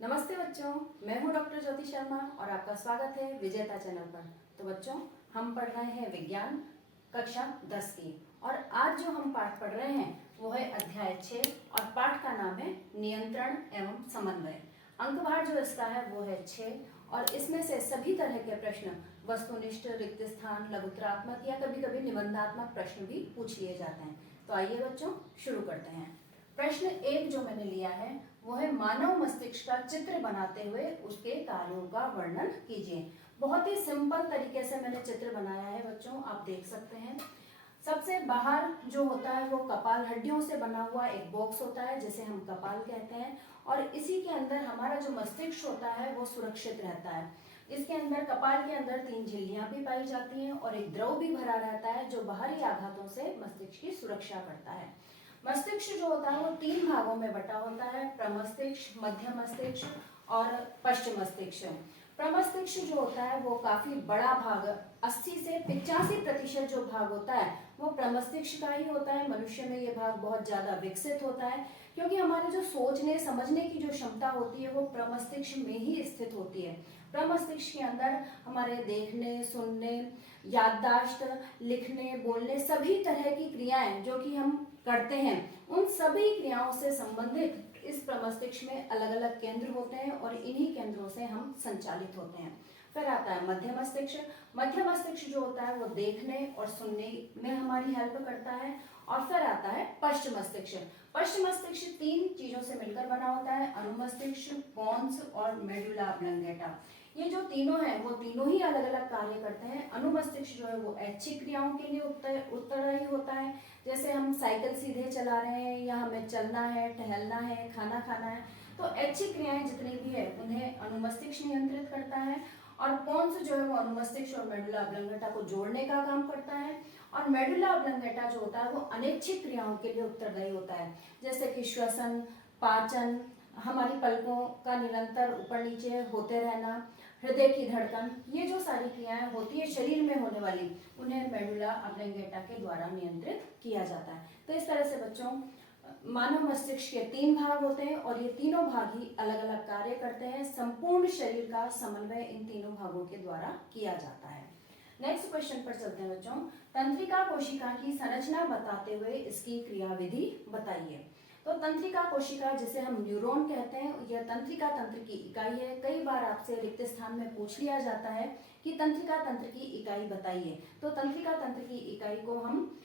नमस्ते बच्चों, मैं हूं डॉक्टर ज्योति शर्मा और आपका स्वागत है विजेता चैनल पर। तो बच्चों, हम पढ़ रहे हैं विज्ञान कक्षा 10 की और आज जो हम पाठ पढ़ रहे हैं वो है अध्याय 6 और पाठ का नाम है नियंत्रण एवं समन्वय। अंकभार जो इसका है वो है 6 और इसमें से सभी तरह के प्रश्न वस्तुनिष्ठ, रिक्त स्थान, लघुत्तरात्मक या कभी कभी निबंधात्मक प्रश्न भी पूछ लिए जाते हैं। तो आइए बच्चों शुरू करते हैं। प्रश्न 1 जो मैंने लिया है वो है मानव मस्तिष्क का चित्र बनाते हुए उसके कार्यों का वर्णन कीजिए। बहुत ही सिंपल तरीके से मैंने चित्र बनाया है बच्चों, आप देख सकते हैं। सबसे बाहर जो होता है वो कपाल हड्डियों से बना हुआ एक बॉक्स होता है जिसे हम कपाल कहते हैं और इसी के अंदर हमारा जो मस्तिष्क होता है वो सुरक्षित रहता है। इसके अंदर कपाल के अंदर 3 झिल्लियां भी पाई जाती हैं और एक द्रव भी भरा रहता है जो बाहरी आघातों से मस्तिष्क की सुरक्षा करता है। मस्तिष्क जो होता है वो 3 भागों में बटा होता है, प्रमस्तिष्क, मध्य मस्तिष्क और पश्च मस्तिष्क। प्रमस्तिष्क जो होता है वो काफी बड़ा भाग 80 से 85% जो भाग होता है वो प्रमस्तिष्क का ही होता है। मनुष्य में ये भाग बहुत ज्यादा विकसित होता है क्योंकि हमारे जो सोचने समझने की जो क्षमता होती है वो प्रमस्तिष्क में ही स्थित होती है। प्रमस्तिष्क के अंदर हमारे देखने, सुनने, याददाश्त, लिखने, बोलने सभी तरह की क्रियाएं जो कि हम करते हैं उन सभी क्रियाओं से संबंधित इस प्रमस्तिष्क में अलग अलग केंद्र होते हैं और इन्हीं केंद्रों से हम संचालित होते हैं। फिर आता है मध्य मस्तिष्क। मध्य मस्तिष्क जो होता है वो देखने और सुनने में हमारी हेल्प करता है। और फिर आता है पश्च मस्तिष्क। पश्च मस्तिष्क 3 चीजों से मिलकर बना होता है, अनुमस्तिष्क, पोन्स और मेडुला ऑब्लंगेटा। ये जो तीनों हैं वो तीनों ही अलग अलग कार्य करते हैं। अनुमस्तिष्क जो है वो ऐच्छिक क्रियाओं के लिए उत्तरदायी होता है, जैसे हम साइकिल सीधे चला रहे हैं या हमें चलना है, टहलना है, खाना खाना है, तो ऐच्छिक क्रियाएं जितनी भी है उन्हें अनुमस्तिष्क नियंत्रित करता है। और पोन्स जो है वो अनुमस्तिष्क और मेडुला ऑब्लंगेटा को जोड़ने का काम करता है। और मेडुला ऑब्लंगेटा जो होता है वो अनैच्छिक क्रियाओं के लिए उत्तरदायी होता है, जैसे कि श्वसन, पाचन, हमारी पलकों का निरंतर ऊपर नीचे होते रहना, हृदय की धड़कन, ये जो सारी क्रियाएं होती है शरीर में होने वाली उन्हें मेडुला ऑब्लंगेटा के द्वारा नियंत्रित किया जाता है। तो इस तरह से बच्चों मानव मस्तिष्क के 3 भाग होते हैं और ये तीनों भाग ही अलग अलग कार्य करते हैं। संपूर्ण शरीर का समन्वय इन तीनों भागों के द्वारा किया जाता है। नेक्स्ट क्वेश्चन पर चलते हैं बच्चों। तंत्रिका कोशिका की संरचना बताते हुए इसकी क्रियाविधि बताइए। तो तंत्रिका कोशिका जिसे हम न्यूरॉन कहते हैं, यह तंत्रिका तंत्र की इकाई है। कई बार आपसे रिक्त स्थान में पूछ लिया जाता है कि तंत्रिका तंत्र की इकाई बताइए, तो तंत्रिका तंत्र की इकाई को हम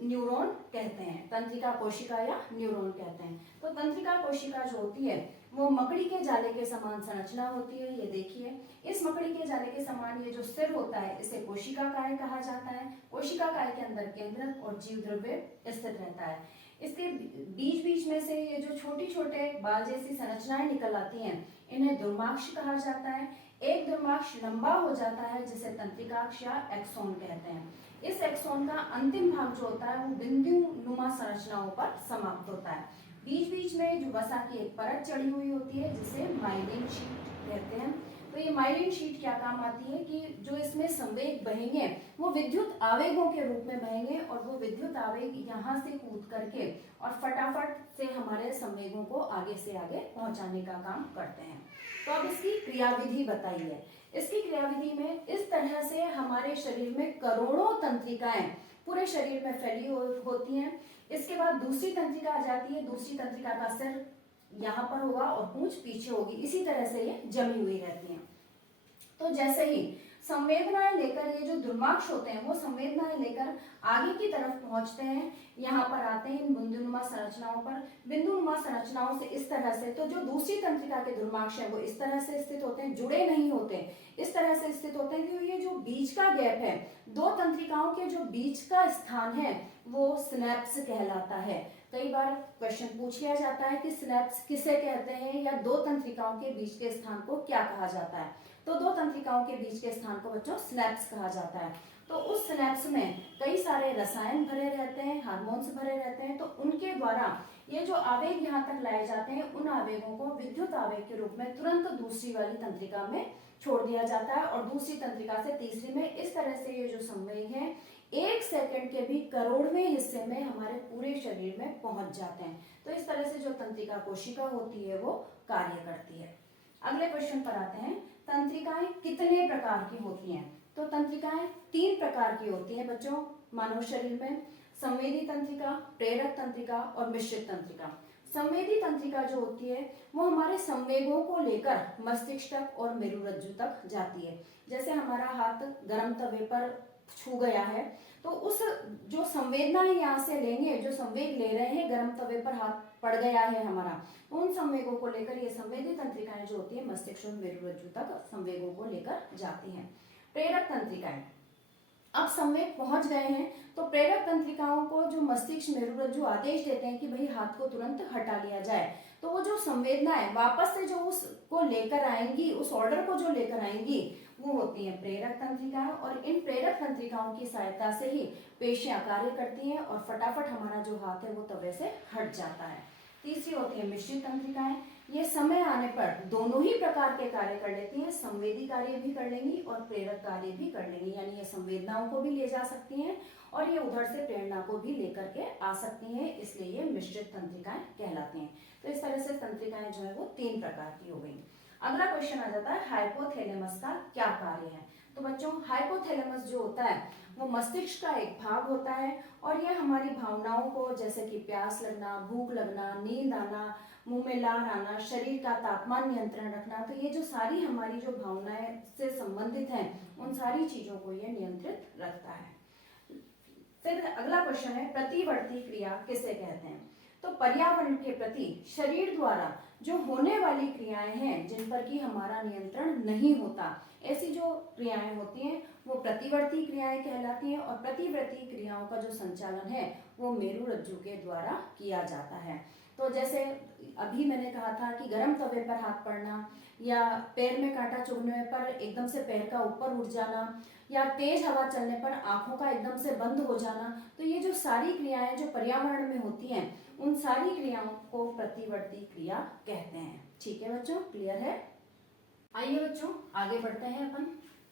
न्यूरॉन कहते हैं, तंत्रिका कोशिका या न्यूरॉन कहते हैं। तो तंत्रिका कोशिका जो होती है वो मकड़ी के जाले के समान संरचना होती है। ये देखिए, इस मकड़ी के जाले के समान ये जो सिर होता है इसे कोशिका काय कहा जाता है। कोशिका काय के अंदर केंद्रक और जीव द्रव्य स्थित रहता है। इसके बीच बीच में से ये जो छोटी छोटे बाल जैसी संरचनाएं निकल आती हैं इन्हें दुर्माक्ष कहा जाता है। एक दुर्माक्ष लंबा हो जाता है जिसे तंत्रिकाक्ष या एक्सोन कहते हैं। इस एक्सोन का अंतिम भाग जो होता है वो बिंदु नुमा संरचनाओं पर समाप्त होता है। बीच बीच में जो वसा की एक परत चढ़ी हुई होती है जिसे माइलिन शीट कहते हैं। तो ये माइलिन शीट क्या काम आती है कि जो इसमें संवेग बहेंगे वो विद्युत आवेगों के रूप में बहेंगे और वो विद्युत आवेग यहाँ से कूद करके और फटाफट से हमारे संवेगों को आगे से आगे पहुंचाने का काम करते हैं। तो अब इसकी क्रियाविधि बताइए। इसकी क्रियाविधि में इस तरह से हमारे शरीर में करोड़ों तंत्रिकाएं पूरे शरीर में फैली होती हैं। इसके बाद दूसरी तंत्रिका आ जाती है। दूसरी तंत्रिका का सिर यहाँ पर होगा और पूंछ पीछे होगी, इसी तरह से ये जमी हुई रहती हैं। तो जैसे ही संवेदनाएं लेकर ये जो दुर्माक्ष होते हैं वो संवेदनाएं लेकर आगे की तरफ पहुंचते हैं, यहाँ पर आते हैं इन बिंदुनुमा संरचनाओं पर। बिंदुनुमा संरचनाओं से इस तरह से, तो जो दूसरी तंत्रिका के दुर्माक्ष है वो इस तरह से स्थित होते हैं, जुड़े नहीं होते, इस तरह से स्थित होते हैं कि ये जो बीच का गैप है, 2 तंत्रिकाओं के जो बीच का स्थान है वो सिनेप्स कहलाता है। कई बार क्वेश्चन पूछ लिया जाता है कि सिनेप्स किसे कहते हैं या 2 तंत्रिकाओं के बीच के स्थान को क्या कहा जाता है। तो 2 तंत्रिकाओं के बीच के स्थान को बच्चों सिनेप्स कहा जाता है। तो उस सिनेप्स में कई सारे रसायन भरे रहते हैं, हार्मोन्स भरे रहते हैं। तो उनके द्वारा ये जो आवेग यहाँ तक लाए जाते हैं उन आवेगों को विद्युत आवेग के रूप में तुरंत दूसरी वाली तंत्रिका में छोड़ दिया जाता है और दूसरी तंत्रिका से तीसरी में। इस तरह से ये जो संवेग है 1 सेकंड के भी करोड़वें हिस्से में हमारे पूरे शरीर में पहुंच जाते हैं। तो इस तरह से जो तंत्रिका कोशिका होती है वो कार्य करती है। अगले क्वेश्चन पर आते हैं, तंत्रिकाएं कितने प्रकार की होती हैं? तो तंत्रिकाएं 3 प्रकार की होती हैं बच्चों मानव शरीर में, संवेदी तंत्रिका, प्रेरक तंत्रिका और मिश्रित तंत्रिका। संवेदी तंत्रिका जो होती है वो हमारे संवेगों को लेकर मस्तिष्क तक और मेरुरज्जु तक जाती है। जैसे हमारा हाथ गर्म तवे पर छू गया है तो उस जो संवेदनाएं यहाँ से लेंगे, जो संवेग ले रहे हैं, गर्म तवे पर हाथ पड़ गया है हमारा, उन संवेगों को लेकर ये संवेदी तंत्रिकाएं जो होती है मस्तिष्क और मेरुरज्जु तक संवेगों को लेकर जाती हैं। प्रेरक तंत्रिकाएं, अब संवेग पहुंच गए हैं तो प्रेरक तंत्रिकाओं को जो मस्तिष्क मेरुरज्जु आदेश देते हैं कि भाई हाथ को तुरंत हटा लिया जाए, तो वो जो संवेदनाएं वापस से जो उसको लेकर आएंगी, उस ऑर्डर को जो लेकर आएंगी, वो होती हैं प्रेरक तंत्रिकाएं। और इन प्रेरक तंत्रिकाओं की सहायता से ही पेशियां कार्य करती हैं और फटाफट हमारा जो हाथ है वो तवे से हट जाता है। तीसरी होती है मिश्रित तंत्रिकाएं। ये समय आने पर दोनों ही प्रकार के कार्य कर लेती हैं, संवेदी कार्य भी कर लेंगी और प्रेरक कार्य भी कर लेंगी, यानी ये संवेदनाओं को भी ले जा सकती हैं और ये उधर से प्रेरणा को भी लेकर के आ सकती हैं, इसलिए ये मिश्रित तंत्रिकाएं कहलाती हैं। तो इस तरह से तंत्रिकाएं जो है वो 3 प्रकार की हो गई। अगला क्वेश्चन आ जाता है हाइपोथैलेमस का क्या कार्य है? तो बच्चों हाइपोथैलेमस जो होता है वो मस्तिष्क का एक भाग होता है और ये हमारी भावनाओं को, जैसे कि प्यास लगना, भूख लगना, नींद आना, मुंह में लार आना, शरीर का तापमान नियंत्रण रखना, तो ये जो सारी हमारी जो भावनाएं से संबंधित हैं उन सारी चीजों को ये नियंत्रित रखता है। फिर अगला क्वेश्चन है प्रतिवर्ती क्रिया किसे कहते हैं? तो पर्यावरण के प्रति शरीर द्वारा जो होने वाली क्रियाएं हैं जिन पर कि हमारा नियंत्रण नहीं होता, ऐसी जो क्रियाएं होती हैं वो प्रतिवर्ती क्रियाएं कहलाती हैं और प्रतिवर्ती क्रियाओं का जो संचालन है वो मेरुरज्जु के द्वारा किया जाता है। तो जैसे अभी मैंने कहा था कि गर्म तवे पर हाथ पड़ना या पैर में कांटा चुभने पर एकदम से पैर का ऊपर उठ जाना या तेज हवा चलने पर आंखों का एकदम से बंद हो जाना, तो ये जो सारी क्रियाएं जो पर्यावरण में होती हैं उन सारी क्रियाओं को प्रतिवर्ती क्रिया कहते हैं। ठीक है बच्चों, क्लियर है? आइए बच्चों आगे बढ़ते हैं अपन।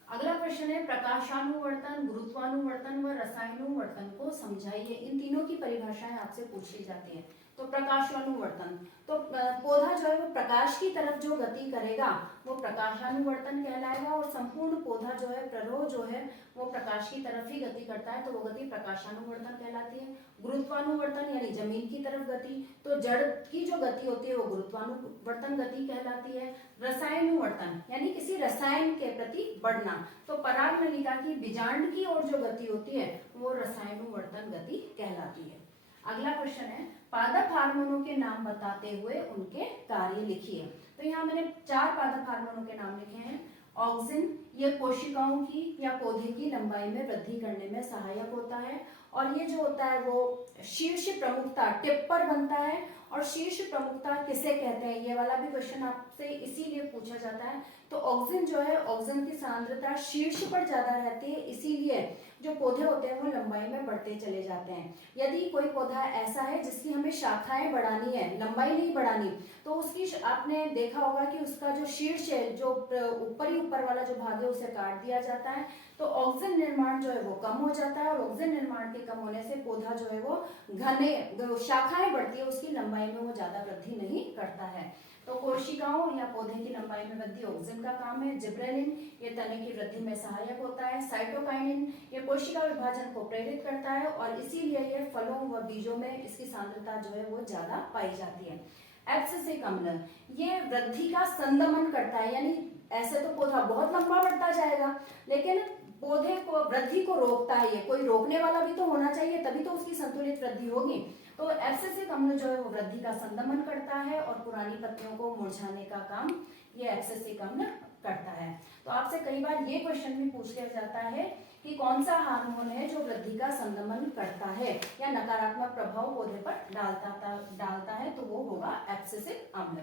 अगला प्रश्न है प्रकाशानुवर्तन, गुरुत्वानुवर्तन व रसायनुवर्तन को समझाइए। इन तीनों की परिभाषाएं आपसे पूछी जाती है। तो प्रकाशानुवर्तन, तो पौधा जो है वो प्रकाश की तरफ जो गति करेगा वो प्रकाशानुवर्तन कहलाएगा और संपूर्ण पौधा जो है, प्ररोह जो है वो प्रकाश की तरफ ही गति करता है, तो वो गति प्रकाशानुवर्तन कहलाती है। गुरुत्वानुवर्तन यानी जमीन की तरफ गति, तो जड़ की जो गति होती है वो गुरुत्वानुवर्तन गति कहलाती है। रसायनुवर्तन यानी किसी रसायन के प्रति बढ़ना, तो पराग नलिका की बीजांड की ओर जो गति होती है वो रसायनुवर्तन गति कहलाती है। अगला क्वेश्चन है पादप हार्मोनों के नाम बताते हुए उनके कार्य लिखिए। तो यहाँ मैंने 4 पादप हार्मोनों के नाम लिखे हैं। ऑक्सिन, ये कोशिकाओं की या पौधे की लंबाई में वृद्धि करने में सहायक होता है और ये जो होता है वो शीर्ष प्रमुखता टिप पर बनता है। और शीर्ष प्रमुखता किसे कहते हैं, ये वाला भी क्वेश्चन आपसे इसीलिए पूछा जाता है। तो ऑक्सिन जो है, ऑक्सिन की सांद्रता शीर्ष पर ज्यादा रहती है, इसीलिए जो पौधे होते हैं वो लंबाई में बढ़ते चले जाते हैं। यदि कोई पौधा ऐसा है जिसकी हमें शाखाएं बढ़ानी है, लंबाई नहीं बढ़ानी, तो उसकी आपने देखा होगा कि उसका जो शीर्ष है, जो ऊपर वाला जो भाग है उसे काट दिया जाता है, तो ऑक्सीजन निर्माण जो है वो कम हो जाता है और ऑक्सीजन निर्माण के कम होने से पौधा जो है वो घने शाखाएं बढ़ती है, उसकी लंबाई में वो ज्यादा वृद्धि नहीं करता है। तो कोशिकाओं या पौधे की लंबाई में वृद्धि ऑक्सीजन का काम है। जिब्रेलिन ये तने की वृद्धि में सहायक होता है। साइटोकाइनिन ये कोशिका विभाजन को प्रेरित करता है और इसीलिए ये फलों व बीजों में इसकी सांद्रता जो है वो ज्यादा पाई जाती है। एब्सिसिक अम्ल ये वृद्धि का संदमन करता है, यानी ऐसे तो पौधा बहुत लंबा बढ़ता जाएगा लेकिन पौधे को वृद्धि को रोकता है। ये कोई रोकने वाला भी तो होना चाहिए, तभी तो उसकी संतुलित वृद्धि होगी। तो एब्सिसिक अम्ल जो है वो वृद्धि का संदमन करता है और पुरानी पत्तियों को मुरझाने का काम ये एब्सिसिक अम्ल करता है। तो आपसे कई बार ये क्वेश्चन भी पूछ लिया जाता है कि कौन सा हार्मोन है जो वृद्धि का संदमन करता है या नकारात्मक प्रभाव पौधे पर डालता है, तो वो होगा एब्सिसिक अम्ल।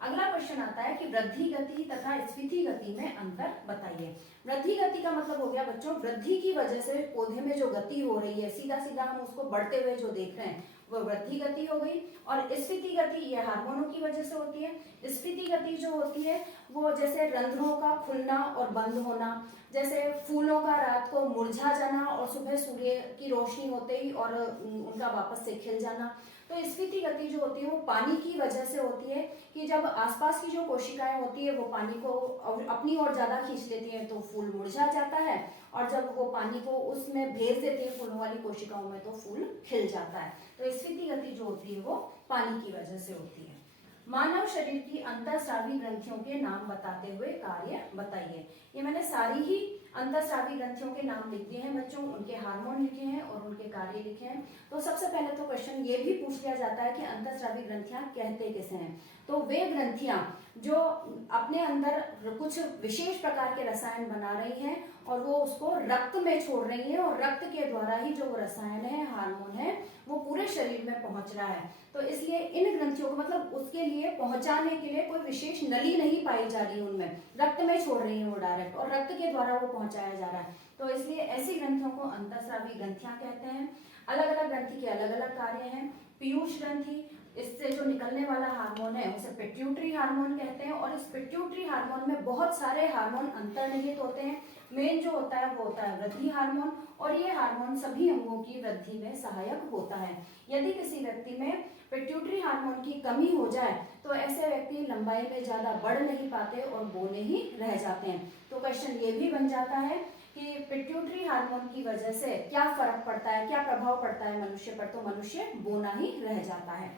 अगला क्वेश्चन आता है कि वृद्धि गति तथा स्फीति गति में अंतर बताइए। वृद्धि गति का मतलब हो गया बच्चों, वृद्धि की वजह से पौधे में जो गति हो रही है, सीधा सीधा हम उसको बढ़ते हुए जो देख रहे हैं वो वृद्धि गति हो गई। और स्फीति गति ये हार्मोनों की वजह से होती है। स्फीति गति जो होती है वो जैसे रंध्रों का खुलना और बंद होना, जैसे फूलों का रात को मुरझा जाना और सुबह सूर्य की रोशनी होते ही और उनका वापस से खिल जाना, तो तो स्फीति गति जो होती है वो पानी की वजह से होती है कि जब आसपास की जो कोशिकाएं होती है वो पानी को अपनी ओर ज्यादा खींच लेती हैं तो फूल मुरझा जाता है, और जब वो पानी को उसमें भेज देती है फूलों वाली कोशिकाओं में तो फूल खिल जाता है। तो स्फीति गति जो होती है वो पानी की वजह से होती है। मानव शरीर की अंतःस्रावी ग्रंथियों के नाम बताते हुए कार्य बताइए। ये मैंने सारी ही अंतःस्रावी ग्रंथियों के नाम लिख दिए हैं बच्चों, उनके हार्मोन लिखे हैं और उनके कार्य लिखे हैं। तो सबसे पहले तो क्वेश्चन ये भी पूछ लिया जाता है कि अंतःस्रावी ग्रंथियां कहते किसे हैं। तो वे ग्रंथियां जो अपने अंदर कुछ विशेष प्रकार के रसायन बना रही हैं और वो उसको रक्त में छोड़ रही है, और रक्त के द्वारा ही जो वो रसायन है, हार्मोन है, वो पूरे शरीर में पहुंच रहा है। तो इसलिए इन ग्रंथियों को मतलब उसके लिए पहुंचाने के लिए कोई विशेष नली नहीं पाई जा रही उनमें, रक्त में छोड़ रही है वो डायरेक्ट, और रक्त के द्वारा वो पहुंचाया जा रहा है। तो इसलिए ऐसी ग्रंथियों को अंतःस्रावी ग्रंथियां कहते हैं। अलग अलग ग्रंथि के अलग अलग कार्य हैं। पीयूष ग्रंथि, इससे जो निकलने वाला हार्मोन है उसे पिट्यूटरी हार्मोन कहते हैं, और इस पिट्यूटरी हार्मोन में बहुत सारे हार्मोन अंतर्निहित होते हैं। मेन जो होता है वो होता है वृद्धि हार्मोन, और ये हार्मोन सभी अंगों की वृद्धि में सहायक होता है। यदि किसी व्यक्ति में पिट्यूटरी हार्मोन की कमी हो जाए तो ऐसे व्यक्ति लंबाई में ज्यादा बढ़ नहीं पाते और बौने ही रह जाते हैं। तो क्वेश्चन ये भी बन जाता है कि पिट्यूटरी हार्मोन की वजह से क्या फर्क पड़ता है, क्या प्रभाव पड़ता है मनुष्य पर, तो मनुष्य बौना ही रह जाता है।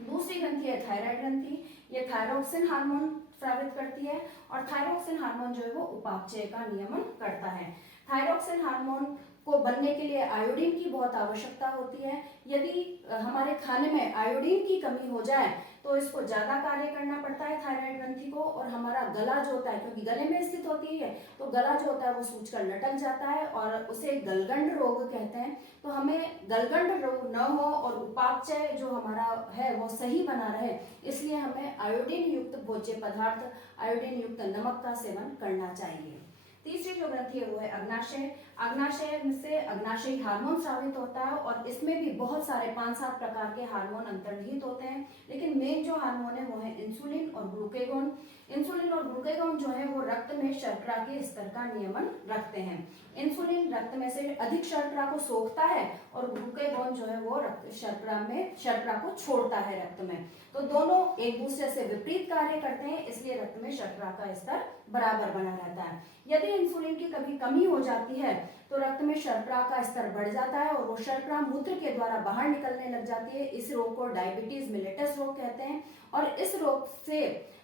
दूसरी ग्रंथि है थायराइड ग्रंथि। ये थायरोक्सिन हार्मोन स्रावित करती है, और थायरोक्सिन हार्मोन जो है वो उपापचय का नियमन करता है। थायरोक्सिन हार्मोन को बनने के लिए आयोडीन की बहुत आवश्यकता होती है। यदि हमारे खाने में आयोडीन की कमी हो जाए तो इसको ज्यादा कार्य करना पड़ता है थायराइड ग्रंथि को, और हमारा गला जो होता है, क्योंकि गले में स्थित होती है तो गला जो होता है वो सूजकर लटक जाता है और उसे गलगंड रोग कहते हैं। तो हमें गलगंड रोग न हो और उपापचय जो हमारा है वो सही बना रहे, इसलिए हमें आयोडीन युक्त भोज्य पदार्थ, आयोडीन युक्त नमक का सेवन करना चाहिए। तीसरी जो ग्रंथि है वो है अग्नाशय। अग्नाशय से अग्नाशयी हार्मोन स्रावित होता है, और इसमें भी बहुत सारे 5-7 प्रकार के हार्मोन अंतर्निहित होते हैं, लेकिन मेन जो हार्मोन है वो है इंसुलिन और ग्लूकेगॉन। इंसुलिन और ग्लूकेगॉन जो है वो रक्त में शर्करा के स्तर का नियमन रखते हैं। इंसुलिन रक्त में से अधिक शर्करा को सोखता है, और ग्लूकेगॉन जो है वो रक्त शर्करा को छोड़ता है रक्त में। तो दोनों एक दूसरे से विपरीत कार्य करते हैं, इसलिए रक्त में शर्करा का स्तर बराबर बना रहता है। यदि इंसुलिन की कभी कमी हो जाती है तो रक्त में शर्करा का स्तर बढ़ जाता है, और वो शर्करा मूत्र के द्वारा बाहर निकलने लग जाती है। इस रोग को डायबिटीज मिलेटस रोग कहते हैं, और इस रोग से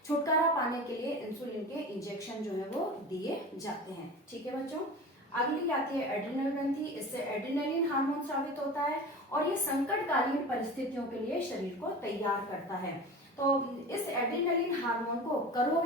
छुटकारा पाने के लिए इंसुलिन के इंजेक्शन जो है वो दिए जाते हैं। ठीक है बच्चों, अगली आती है एड्रिनल ग्रंथि। इससे एड्रिनलिन हार्मोन स्रावित होता है, और ये संकटकालीन परिस्थितियों के लिए शरीर को तैयार करता है। तो इस एड्रिनलिन हार्मोन को करो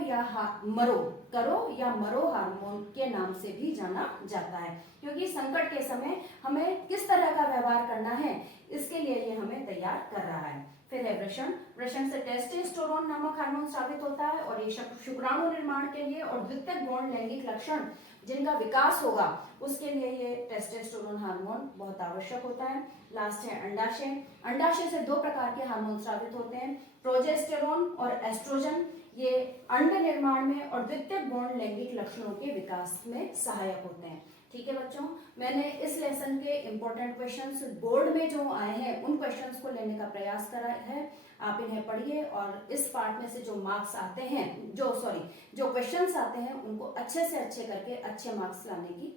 या मरो हार्मोन के नाम से भी जाना जाता है, क्योंकि संकट के समय हमें किस तरह का व्यवहार करना है इसके लिए ये हमें तैयार कर रहा है। फिर है वृषण। वृषण से टेस्टोस्टेरोन नामक हार्मोन स्रावित होता है, और ये शुक्राणु निर्माण के लिए और द्वितीयक गौण लैंगिक लक्षण जिनका विकास होगा उसके लिए ये टेस्टोस्टेरोन हार्मोन बहुत आवश्यक होता है। लास्ट है अंडाशय। अंडाशय से 2 प्रकार के हार्मोन स्रावित होते हैं, प्रोजेस्टेरोन और एस्ट्रोजन। ये अंड निर्माण में और द्वितीयक गौण लैंगिक लक्षणों के विकास में सहायक होते हैं। ठीक है बच्चों, मैंने इस लेसन के इंपॉर्टेंट क्वेश्चंस बोर्ड में जो आए हैं उन क्वेश्चंस को लेने का प्रयास करा है। आप इन्हें पढ़िए, और इस पार्ट में से जो मार्क्स आते हैं, जो क्वेश्चंस आते हैं उनको अच्छे से अच्छे करके अच्छे मार्क्स लाने की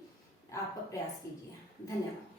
आप प्रयास कीजिए। धन्यवाद।